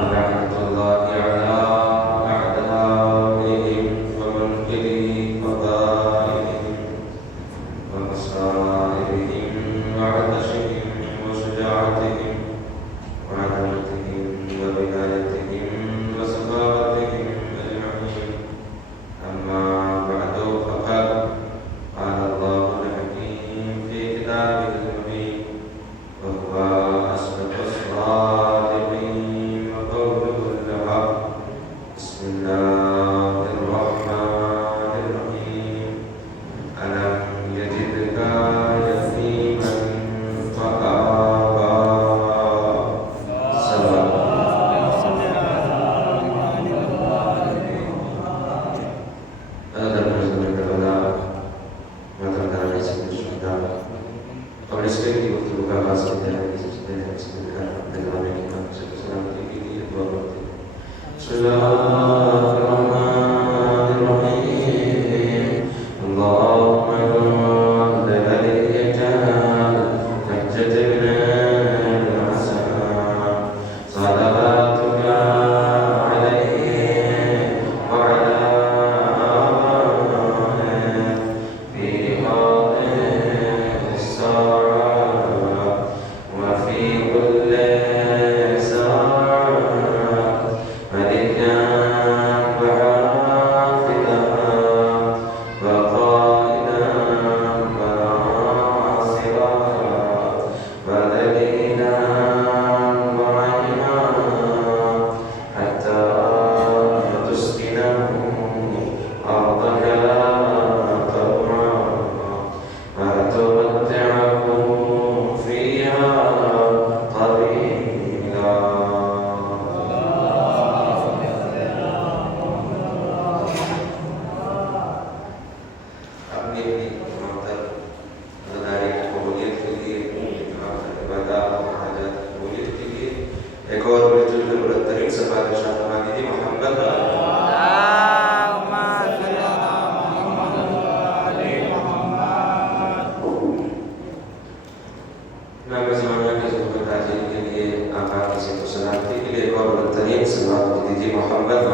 ولعنة الله على أعدائهم ومنكري قبائلهم ومصائرهم وعطشهم وشجاعتهم وعدمتهم وبدايتهم وسخاوتهم أجمعين. أما بعد فقد قال الله الحكيم في كتابه المبين وهو أصدق الصادقين وقوله الحق. بسم الله الرحمن الرحيم. ألم يجدك يتيما فآوى. سلام. اور اس لیے گفتگو کا آغاز کرتے ہیں کہ سب سے پہلے اس میں دلوانے کی نام سے سلامتی کے لیے دعا کرتے ہیں. بسم اللہ الرحمن الرحیم. اللهم رب الرجال فاجتبنا الحسنات صلواتك عليه وعلى آله في هذه الساعة وفي كل ساعة ملكا وحافظا وقائدا وناصرا ودليلا وعينا حتى تسكنه أرضك طوعا وتمتعه فيها طويلا. اپنی معطل غداری کی قبولیت کے لیے عبادات اور حاجات کی قبولیت کے لیے ایک اور مل جل کر بلندترین سے بادشاہ فرما دیجیے محمد. امام زمانہ کے ظہور تاجری کے لیے آقا کی صحت و سلامتی کے لیے ایک اور بلندترین سے بات دیجیے محمد.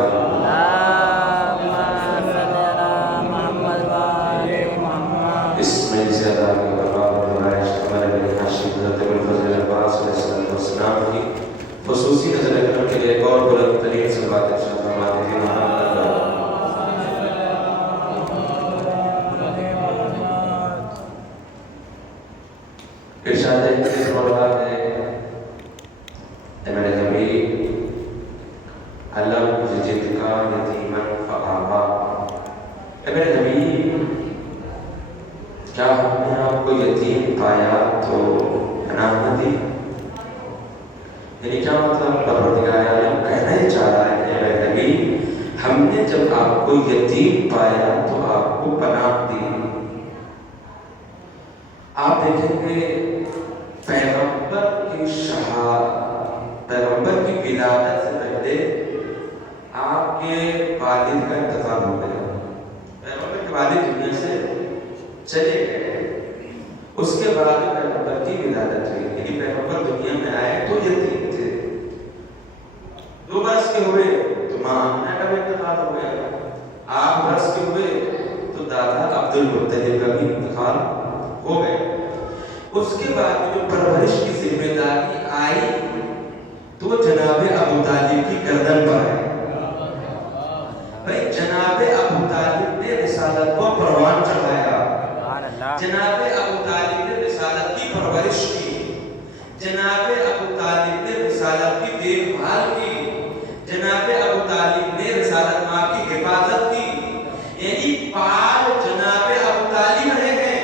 اس مجلس ادا کی برباد اور نمائش ہمارے بنی ہاشم حضرت ابوالفضل عباس علیہ السلام کی خصوصی نظر کرم کے لیے ایک اور بلند ترین سے بات ارشاد فرما دیجیے محمد. ارشاد حدیث مولا ہے اے میرے حبیب علم یجدک یتیما فآوی. اے میرے حبیب کیا ہم نے آپ کو یتیم پایا تو پناہ نہ دی؟ یعنی کیا مطلب پروردگار عالم کہنا ہی چاہ رہا ہے کہ اے میرے حبیب ہم نے جب آپ کو یتیم پایا تو آپ کو پناہ دی. آپ دیکھیں گے پیغمبر کی پیغمبر کی ولادت سے پہلے آپ کے والد کا انتقال ہو گیا. پیغمبر کے والد دنیا سے چلے گئے. اس کے بعد پیغمبر کی ولادت ہوئی. یعنی پیغمبر دنیا میں آئے تو یتیم تھے. 2 برس کے ہوئے تو ماں آمنہ کا بھی انتقال ہو گیا. 8 برس کے ہوئے تو دادا عبدالمطلب کا بھی انتقال ہو گئے. اس کے بعد جو پرورش کی ذمہ داری آئی تو وہ جناب ابو طالب کی گردن پر آئی. بھائی جناب ابو طالب نے رسالت کو پروان چڑھایا. جناب ابو طالب نے رسالت کی پرورش کی. جناب ابو طالب نے رسالت کی دیکھ بھال کی. جناب ابو طالب نے رسالت ماں کی حفاظت کی. یعنی پال جناب ابو طالب رہے ہیں.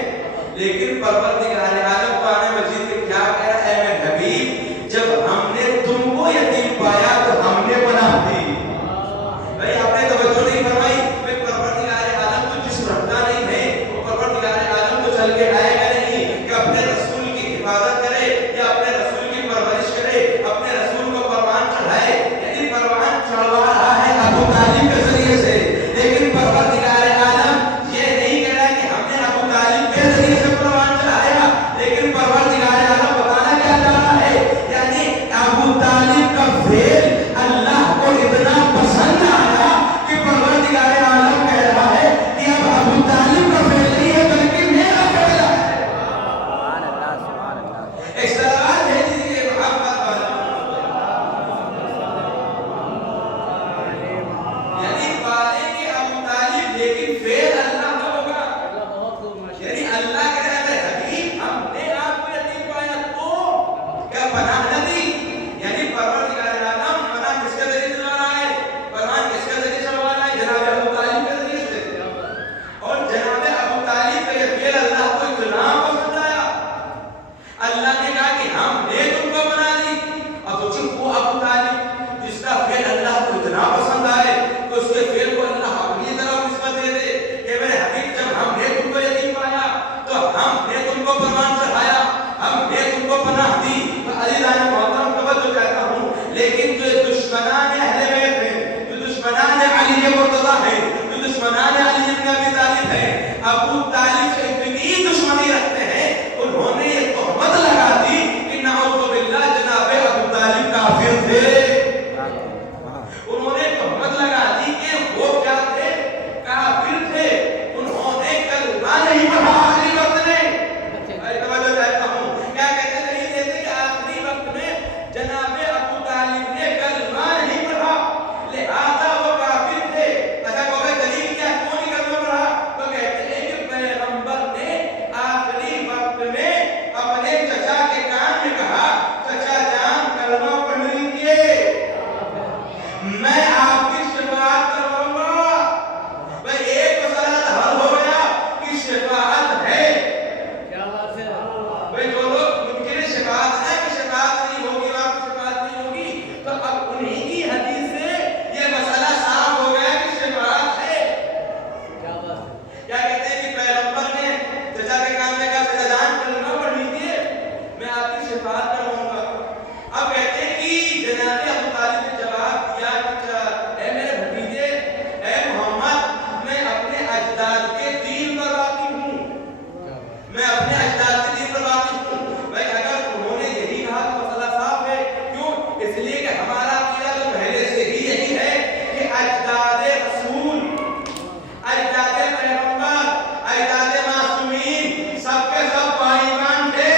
لیکن پروردگار عالم قرآن مجید میں کیا کہہ رہا ہے؟ اے میرے حبیب جب ہم نے تم کو یتیم پایا تو مرتضیٰ ہیں جو دشمنان علی ابن ابی طالب ہیں، ابو طالب سے اتنی دشمنی رکھتے ہیں، انہوں نے یہ تہمت لگا دی کہ نعوذ باللہ جناب ابو طالب کافر تھے. انہوں نے تہمت لگا دی کہ وہ کیا تھے؟ کافر تھے. انہوں نے کلمہ نہیں پڑھا آخری وقت میں. توجہ چاہتا ہوں، کیا کہتے نہیں دیتے کہ آخری وقت میں جناب ابو طالب نے کلمہ نہیں پڑھا لہذا وہ کافر تھے. اچھا وہ دلیل کیا کیوں نہیں کلمہ پڑھا؟ تو کہتے ہیں کہ پیغمبر نے آخری وقت میں اپنے چچا کے کان میں کہا چچا جان کلمہ پڑھ لیجیے میں آپ کی شفاعت کرواؤں گا. بھائی ایک مسئلہ حل ہو گیا کہ شفاعت ہے. بھائی جو لوگ منکر شفاعت ہے کہ شفاعت نہیں ہوگی آپ کی شفاعت نہیں ہوگی تو اب انہی کی حدیث سے یہ مسئلہ صاف ہو گیا کہ شفاعت ہے. کیا کہتے ہیں کہ پیغمبر نے چچا کے کان میں کہا چچا جان کلمہ پڑھ لیجیے میں آپ کی شفاعت کرواؤں گا. اب کہتے ہیں کہ جناب ابو طالب نے جواب دیا کہ اے میرے بھتیجے اے محمد میں اپنے اجداد کے دین پر باقی ہوں. میں اپنے اجداد کے دین پر باقی ہوں. بھائی اگر انہوں نے یہی کہا تو مسئلہ صاف ہے. کیوں؟ اس لیے کہ ہمارا عقیدہ تو پہلے سے ہی یہی ہے کہ اجداد رسول، اجداد پیغمبر، اجداد معصومین سب کے سب باایمان تھے.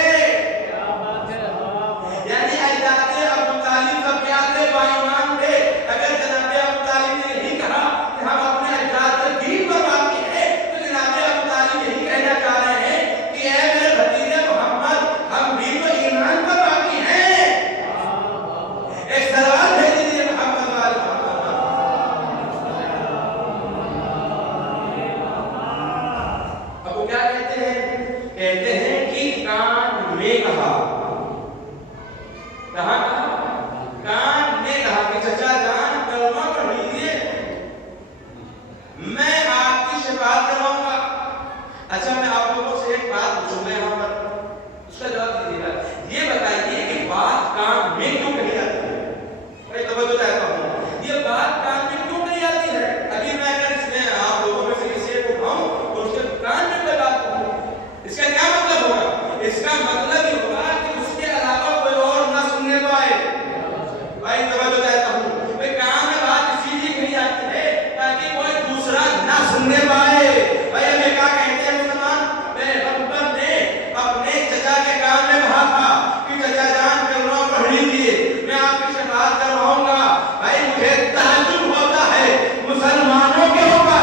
یعنی اجداد ابو طالب سب کیا تھے؟ باایمان تھے. اگر جناب ابو طالب نے یہی کہا کہ ہم اپنے اجداد کے دین پر باقی ہیں تو جناب ابو طالب یہی کہنا چاہ رہے ہیں کہ اے میرے بھتیجے محمد ہم بھی تو ایمان پر باقی ہیں. ایک سلوات بھیج دیجیے محمد والے محمد. اب وہ کیا کہتے ہیں؟ کہتے ہیں کہ کان میں کہا. کہاں کہا؟ کان میں کہا کہ چچا جان کلمہ پڑھ لیجیے میں آپ کی شفاعت کرواؤں گا. اچھا میں آپ لوگوں سے ایک بات پوچھوں گا یہاں پر اس کا جواب دیجیے گا. یہ بتائیے کہ بات کان میں کیوں کہی جاتی ہے؟ میں توجہ چاہتا ہوں یہ بات کان میں کیوں کہی جاتی ہے؟ ابھی میں اگر اس میں آپ لوگوں میں سے کسی کو اٹھاؤں اور اس کے کان میں کوئی بات کہوں اس کا کیا مطلب ہوگا؟ اس کا مطلب یہ ہوگا کہ اس کے علاوہ کوئی اور نہ سننے پائے. بھائی توجہ چاہتا ہوں بھائی کان میں بات اسی لیے کہی جاتی ہے تاکہ کوئی دوسرا نہ سننے پائے. بھائی ہمیں کیا کہتے ہیں مسلمان؟ پیغمبر نے اپنے چچا کے کان میں کہا تھا کہ چچا جان کلمہ پڑھ لیجیے میں آپ کی شفاعت کرواؤں گا. بھائی مجھے تعجب ہوتا ہے مسلمانوں کے اوپر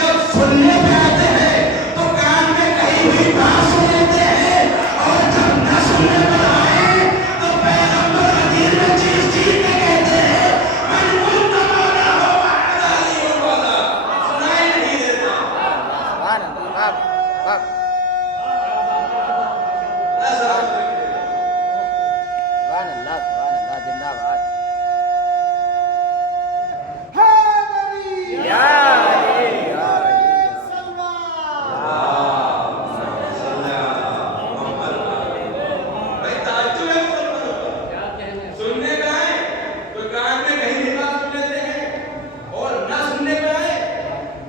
جب سننے پہ آتے ہیں تو کان میں کہیں بھی بات سن لیتے ہیں اور جب نہ سننے پر آئے تو پیغمبر حدیث میں چیز چیز میں کہتے ہیں من قلت مولا ہو وعد علی والا سنائی نہیں دیتا. سبحان اللہ. سبحان اللہ زندہ باد. یا بھائی تعجب ہے مسلمانوں کا. سننے پہ آئے تو کان میں کہیں بھی بات سن لیتے ہیں اور نہ سننے پہ آئے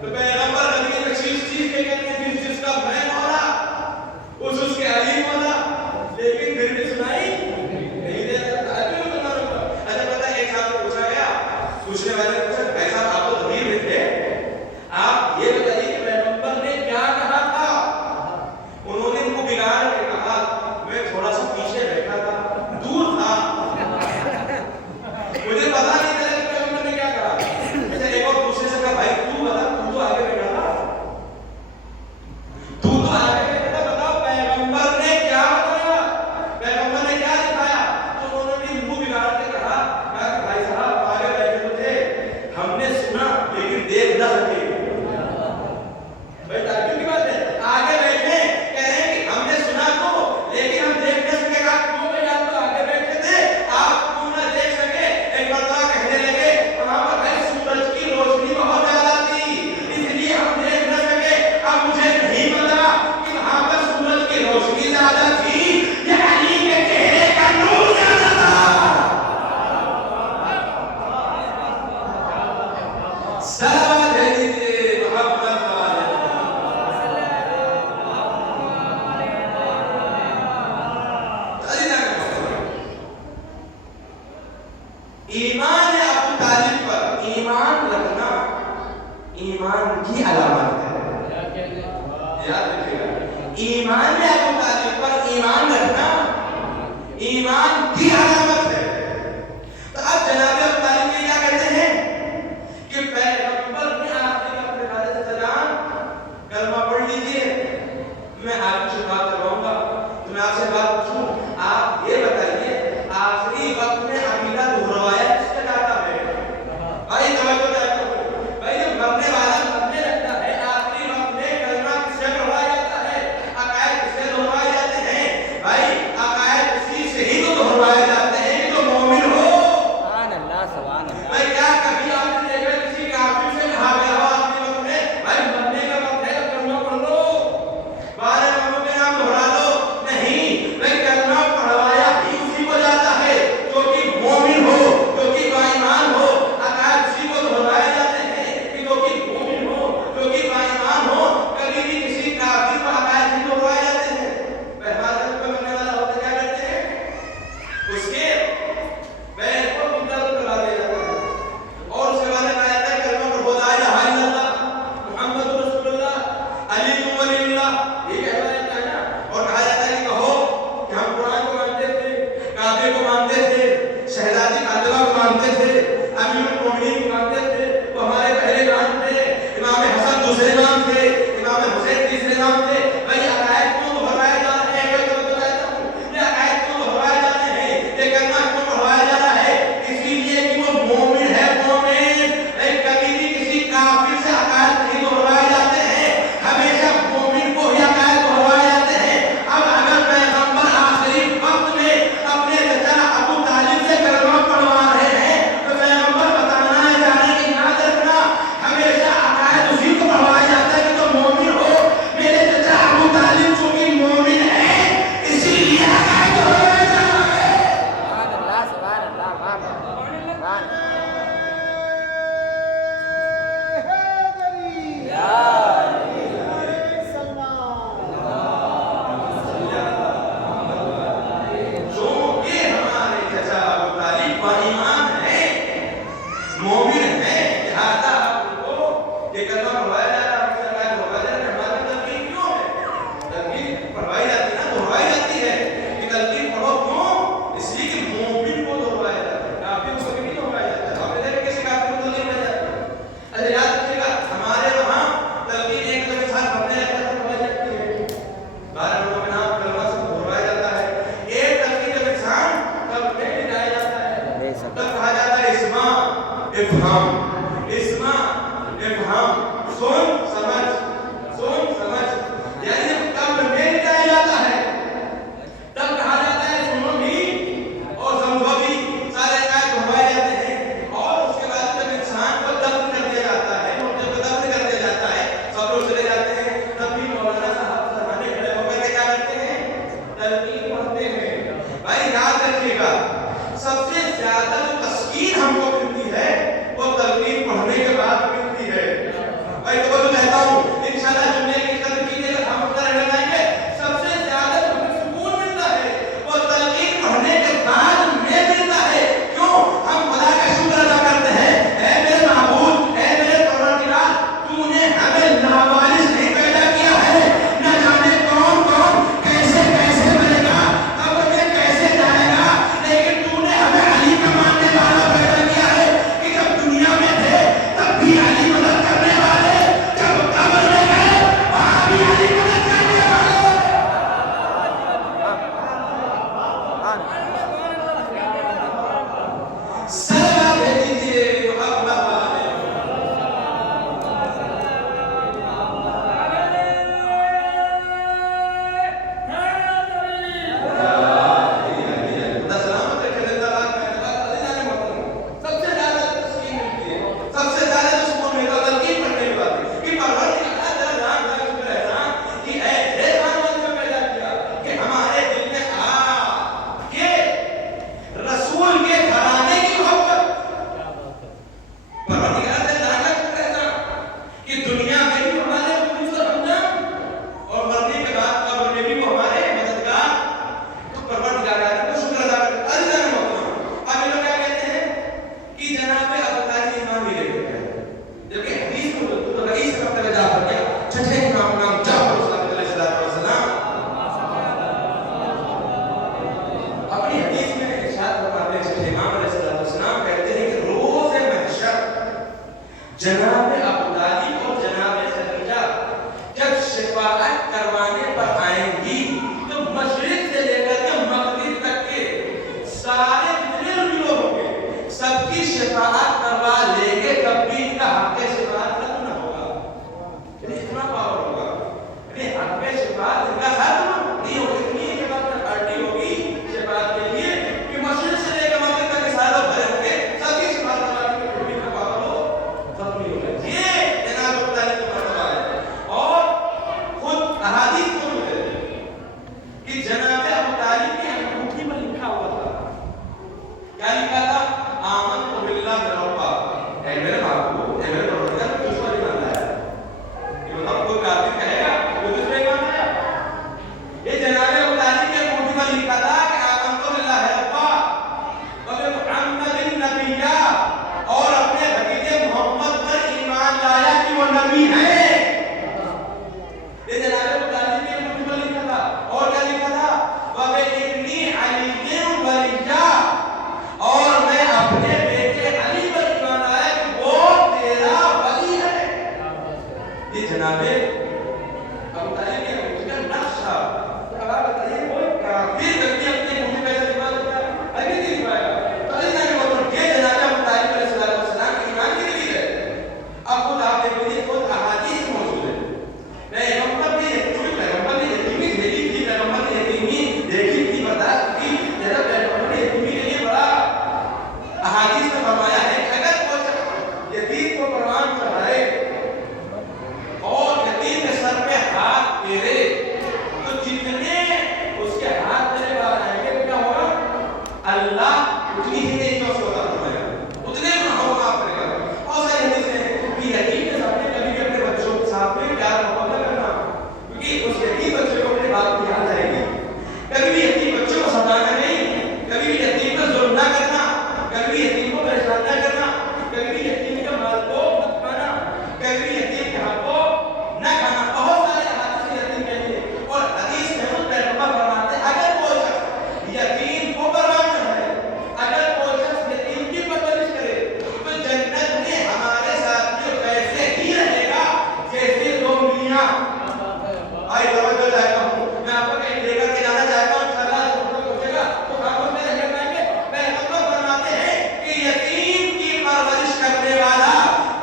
تو پیغمبر نبی میں چیز چیز کے کہتے ہیں جس کا میں مولا اس کے علی مولا لیکن پھر بھی سنائی نہیں دیتا. تعجب ہے مسلمانوں کا. اچھا پتہ ہے ایک صاحب کو پوچھا گیا پوچھنے والے نے پوچھا بھائی صاحب آپ تو غریب میں تھے آپ یہ بتائیے کہ پیغمبر نے کیا کہا تھا؟ انہوں نے ان کو بگاڑ کے کہا میں تھوڑا سا پیچھے بیٹھا تھا دور تھا مجھے پتا نہیں چلا کہ پیغمبر نے کیا کہا. اچھا ایک اور دوسرے سے کہا بھائی تو بتا تو آگے بیٹھا تھا تو آگے بیٹھا تھا بتاؤ پیغمبر نے کیا بتایا پیغمبر نے کیا دکھایا؟ تو انہوں نے منہ بگاڑ کے کہا کہ بھائی صاحب آگے بیٹھے تو تھے ہم نے سنا لیکن دیکھ نہ سکے. بھائی تعجب کی بات ہے آگے بیٹھے کہہ رہے ہیں کہ ہم نے سنا تو لیکن ہم دیکھ نہ سکے. آپ کیوں بھائی آپ تو آگے بیٹھے تھے آپ کیوں نہ دیکھ سکے؟ ایک مرتبہ کہنے لگے وہاں پر بھائی سورج کی روشنی بہت زیادہ تھی اس لیے ہم دیکھ نہ سکے. اب مجھے نہیں پتا کہ وہاں پر سورج کی روشنی زیادہ تھی یا علی کے چہرے کا نور زیادہ تھا. سلام ईमान रखना ईमान की अलामत है। याद रखिएगा, ईमान में अबू तालिब पर ईमान रखना ईमान की अलामत है। तो अब जनाब अबू तालिब क्या कहते हैं कि पैगंबर ने आखिरी अपने वाले से सलाम कलमा पढ़ लीजिए, मैं आपसे बात करवाऊंगा। तो मैं आपसे बात पूछूं, आप ये बताइए आखिरी वक्त में अकीदा दोहराया किसने जाता है? भाई तवज्जो करते हो भाई, जब मरने वाला मरने लगता है आखिरी वक्त में कलमा किससे पढ़वाया जाता है? अकायद किससे दोहराए जाते हैं? भाई अकायद किसी से ही तो दोहराए जाते हैं कि तो मोमिन हो। सुभान अल्लाह। भाई क्या कभी आपने देखा किसी काफिर से कहा गया हो आखिरी वक्त में भाई मरने का वक्त है कलमा पढ़ लो, बारह नंबर के नाम दोहरा लो? नहीं, भाई कलमा पढ़वाया ही उसी को जाता है जो कि मोमिन हो, जो कि बाईमान हो। अकायद उसी को दोहराए जाते हैं कि जो कि मोमिन हो, जो कि बाईमान हो। कभी भी किसी काफिर को अकायद नहीं दोहराए जाते हैं। बेहमारत पे मरने वाला होता क्या करते हैं, उसके पैर को मुद्दा करवा दिया जाता है और उसके बाद कहा जाता है कलमा पढ़ो ला इलाहा इल्लल्लाह मुहम्मदुर रसूलुल्लाह अली वलीउल्लाह, ये कहवा जाता है ना। और कहा जाता है कि कहो कि हम कुरान को मानते थे, काबे को मानते थे, शहजादी फातिमा को मानते थे, अमीरुल मोमिनीन को मानते थे, वो हमारे पहले नाम थे, इमाम हसन दूसरे नाम थे, इमाम हुसैन तीसरे नाम थे। भाई अकायद क्यों दोहराए जा रहे हैं? मैं तो बताता हूं, ये अकायद क्यों दोहराए जा रहे हैं, ये कलमा क्यों पढ़वाया जा रहा है? इसीलिए कि वो मोमिन है, मोमिन। कभी भी किसी काफिर से अकायद नहीं दोहराए जाते हैं, हमेशा मोमिन को ही अकायद दोहराए जाते हैं। अब अगर पैगंबर आखिरी वक्त में अपने चचा अबू तालिब से कलमा पढ़वा रहे हैं तो पैगंबर बताना है जाने की याद रखना हमेशा अकायद उसी को पढ़वाया जाता है कि तो मोमिन हो। मेरे चचा अबू तालिब चूंकि मोमिन है इसीलिए अकायद दोहराया जा रहा है। सुभान अल्लाह। सुभान चूंकि हमारे चचा अबू तालिब बाईमान है, मोमिन है, लिहाजा उनको ये कलमा पढ़वाया जा रहा है। उससे अकायद दोहराया जा रहा है। हमारी तरकीब क्यों है? तरकीब पढ़वाई जाती है ना, दोहराई जाती है कि तरकीब पढ़ो क्यों? इसलिए कि मोमिन को दोहराया जाता है, काफिर को कभी नहीं दोहराया जाता। आपने देखा किसी काफिर को तरकीब नहीं जाती। अच्छा याद रखिएगा, हमारे वहाँ तरकीब एक दफे साथ पढ़ने लगता है तो पढ़ाई जाती है, 12 नंबर में नाम कलमा से दोहराया जाता है। एक तरकीब जब इंसान तब नहीं जाया जाता है तब कहा जाता है इस्मा इफहम, इस्मा इफहम, सुन समझ, सुन समझ। यानी तब नहीं जाया जाता है तब कहा जाता है सुनो भी और समझो भी, सारे अकायद दोहराए जाते हैं। और उसके बाद जब इंसान को दफन कर दिया जाता है, मुर्दे को दफन कर दिया जाता है, सब लोग चले जाते हैं, तब भी मौलाना साहब सामने खड़े होकर के क्या करते हैं? तलकीन पढ़ते हैं। भाई याद रखिएगा, सबसे ज्यादा जो तस्कीन हमको मिलती है वो तलकीन जनाब अबू तालिब और जनाब खदीजा जब शफाअत करवाने पर आएंगी तो मशरिक से लेकर के मगरिब तक के सारे जितने भी लोग होंगे सबकी शफाअत करवा लेंगे, तब भी इनका हक शफाअत खत्म न होगा। इतना पावर होगा, हक शफाअत इनका खत्म नहीं होगा। इतनी जमात पार्टी होगी शफाअत के लिए कि मशरिक से लेकर मगरिब तक के सारे लोग भरे होंगे, सबकी शफाअत करवाने के लिए इनका पावर हो खत्म नहीं होगा। ये जनाब अबू तालिब की मर्तबा है। और खुद अहादीस में है कि जनाब अबू तालिब की अंगूठी में लिखा हुआ था, क्या लिखा था? आमनतु बिल्लाहि रब्बा, ऐ मेरे बाबू, ऐ मेरे परवरदिगार, तुझ पर ईमान लाया। ये मतलब कोई काफिर कहेगा वो तुझ पर ईमान लाया? ये जनाब अबू तालिब की अंगूठी में लिखा था कि आमनतु बिल्लाहि रब्बा व बि मुहम्मदिन नबिय्या, और अपने भतीजे मोहम्मद पर ईमान लाया कि वो नबी है। ये जनाब अबू तालिब की अंगूठी में लिखा था। और क्या लिखा था? व बि इब्नी अलीय्यिन वलिय्या, और मैं अपने बेटे अली पर ईमान लाया कि वो तेरा वली है। ये जनाबे अबू तालिब की अंगूठी का नक्शा। अब आप बताइए कोई काफिर व्यक्ति अपनी अंगूठी पे ऐसा लिखवा देता है? अभी नहीं लिखवाएगा। तो अली जाके बोलते हैं ये जनाबे अबू तालिब अलैहिस्सलाम के ईमान की दलील है। अब खुद आप देख लीजिए, खुद अहादीस में मौजूद है। पैगंबर ने पैगंबर ने यतीमी भेजी थी, पैगंबर ने यतीमी देखी थी, बता कि तेरा पैगंबर ने यतीमी के लिए बड़ा अहादीस में फरमाया है कि अगर कोई यतीम को कुर्बान चढ़ाए और यतीम के सर पे हाथ फेरे तो जितने उसके हाथ मेरे बाहर आएंगे तो क्या होगा? अल्लाह उतनी ही नेकियों से अता फरमाएगा, उतने गुनाहों को माफ करेगा। और सही हदीस है कि यतीम के सामने कभी भी अपने बच्चों के सामने प्यार मोहब्बत न करना, क्योंकि उस यतीम बच्चे को अपने बाप की याद आएगी। कभी भी यतीम बच्चों को सताना नहीं, कभी भी यतीम पर जुल्म ना करना, कभी भी यतीम को परेशान न करना, कभी भी यतीम के माल को मत खाना, कभी भी यतीम के हक को न खाना। बहुत सारे अहादीस यतीम के लिए। और हदीस में खुद पैगंबर फरमाते हैं अगर कोई शख्स यतीम को कुर्बान चढ़ाए, अगर कोई शख्स यतीम की परवरिश करे तो जन्नत में हमारे साथ जो वैसे ही रहेगा जैसे दो मियां। आई तवज्जो चाहता हूं, मैं आपको कहीं लेकर के जाना चाहता हूं, इंशाअल्लाह जब पूछेगा तो आप में रह जाएंगे। पैगंबर फरमाते हैं कि यतीम की परवरिश करने वाला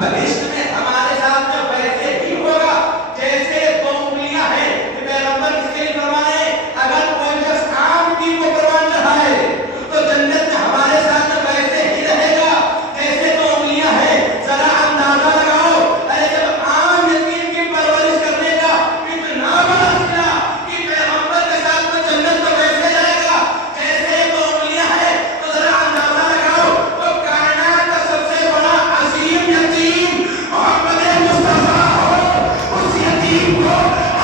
भविष्य में हमारे साथ में वैसे ही होगा जैसे दो उंगलियां हैं। ये पैगंबर किसके लिए फरमा रहे हैं? अगर कोई शख्स आम की को कुर्बान चढ़ाए तो जन्नत में हमारे साथ में वैसे ही रहेगा जैसे दो उंगलियां हैं। जरा अंदाजा लगाओ, अरे जब आम यतीम की परवरिश करने का इतना बड़ा सिला कि पैगंबर के साथ में जन्नत में वैसे जाएगा जैसे दो उंगलियां हैं, तो जरा अंदाजा लगाओ वो कायनात का सबसे बड़ा अजीम यतीम मोहम्मद मुस्तफा हो, उस यतीम को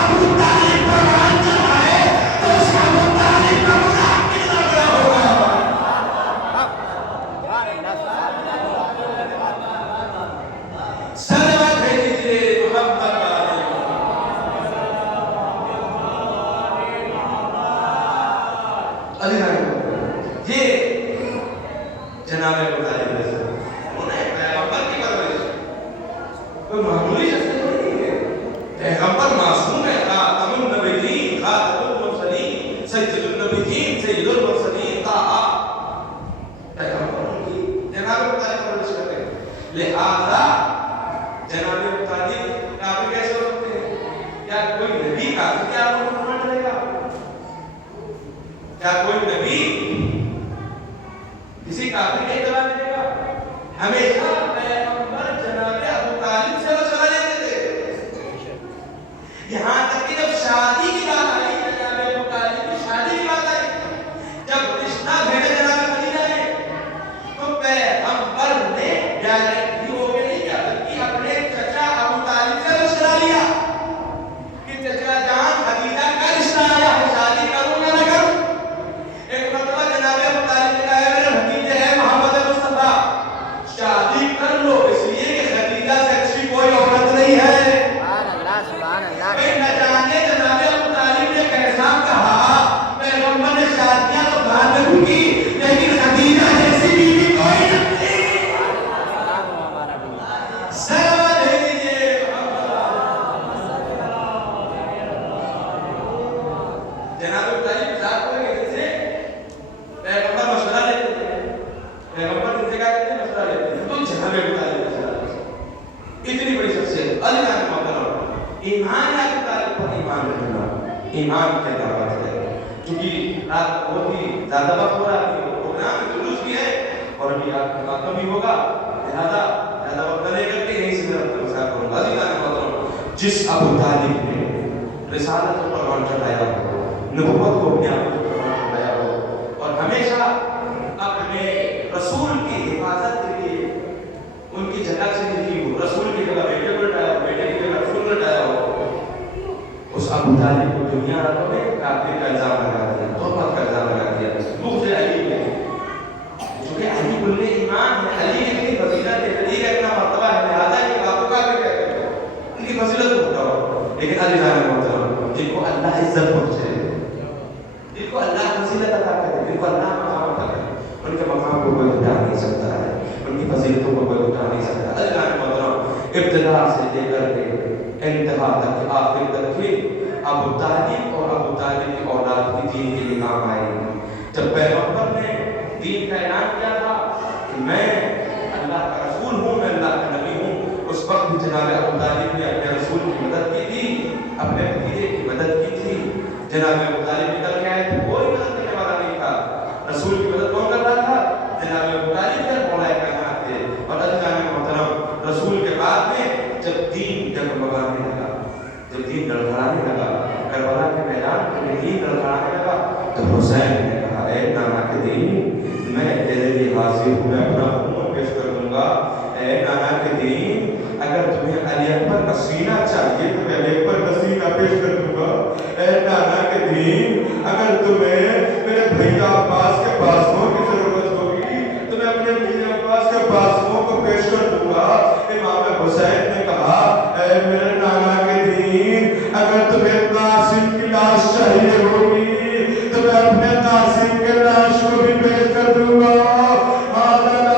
अबू तालिब कुर्बान चढ़ाए तो उसका अबू तालिब का गुनाह कितना बड़ा होगा। सलवात भेजिए मोहम्मद अली ये जनाब अबू तालिब उन्होंने पैगंबर की परवरिश कोई मामूली शख्स नहीं है। पैगंबर मासूम है, खातमुन नबिय्यीन, खातमुल मुरसलीन, सय्यदुन नबिय्यीन, सय्यदुल मुरसलीन, ताहा पैगंबर उनकी जनाब अबू तालिब परवरिश करते हैं। लिहाजा जनाब अबू तालिब काफिर कैसे हो सकते हैं? क्या कोई नबी काफिर क्या कुर्बान चढ़ेगा? क्या कोई नबी किसी काफिर के इत्तबा करेगा? हमेशा पैगंबर जनाब अबू तालिब से वो चला लेते थे। यहाँ तक कि जब शादी की बात आई, जनाब अबू तालिब की शादी की बात आई, जब रिश्ता भेजा जनाब खदीजा ने तो पैगंबर ने डायरेक्टली हो के नहीं किया, ईमान की दावत है। क्योंकि रात बहुत ही ज्यादा वक्त हो रहा है, प्रोग्राम जुलूस भी है और अभी रात खत्म भी होगा, लिहाजा ज्यादा वक्त नहीं करके यहीं से मैं नमस्कार करूंगा। जिस अबू तालिब ने रिसालत को परवान चढ़ाया हो, नबुव्वत को अपने आप को परवान चढ़ाया हो और हमेशा अपने रसूल की हिफाजत के लिए उनकी जगह से निकली हो, रसूल की जगह बेटे को लटाया हो, बेटे की जगह रसूल लटाया हो, उस अबू तालिब को दुनिया वालों ने काफिर का इल्जाम लगा दिया, तोहमत का इल्जाम लगा दिया। दूसरे अली ने, क्योंकि अली कुल्ले ईमान है, अली की इतनी फजीलत है, अली का इतना मर्तबा है, लिहाजा ये बातों का भी कहते हैं इनकी फजीलत को बताओ। लेकिन अली जान मोहतरम जिनको अल्लाह इज्जत बख्शे, जिनको अल्लाह फजीलत अता करे, जिनको अल्लाह मकाम अता करे, उनके मकाम को कोई उठा नहीं सकता है, उनकी फजीलतों को कोई उठा नहीं सकता। अली जान मोहतरम इब्तिदा से लेकर के इंतहा तक, आखिर तक के अबू तालिब और अबू तालिब की औलाद की दीन के लिए काम आए। जब पैगंबर ने दीन का ऐलान किया था कि मैं अल्लाह का रसूल हूँ, मैं अल्लाह का नबी हूँ, उस वक्त भी जनाब अबू तालिब ने अपने रसूल की मदद की थी, अपने भतीजे की मदद की थी। जनाब अबू तालिब निकल के आए थे, कोई मदद करने वाला नहीं था। रसूल की मदद कौन कर रहा था? जनाब अबू तालिब के मौलाए कायनात थे। और अल्लाह ने मोहतरम रसूल के बाद में जब दीन डगमगाने लगा, जब दीन लड़खड़ाने लगा, करबला के मैदान में दीन लड़खड़ाने लगा, तो हुसैन ने कहा, ऐ नाना के दीन, मैं तेरे लिए हाजिर हूँ, मैं अपना खून पेश कर दूंगा। ऐ नाना के दीन, अगर तुम्हें अली अकबर का सीना चाहिए तो मैं अली अकबर का सीना पेश कर दूंगा। ऐ नाना के दीन, अगर तुम्हें मेरे भैया अब्बास के बाजुओं की जरूरत होगी तो मैं अपने भैया अब्बास के बाजुओं को पेश कर दूंगा। इमाम हुसैन ने कहा, ऐ मेरे नाना के दीन, अगर तुम्हें कासिम की लाश चाहिए होगी तो मैं अपने कासिम के लाश को भी पेश कर दूंगा। अजर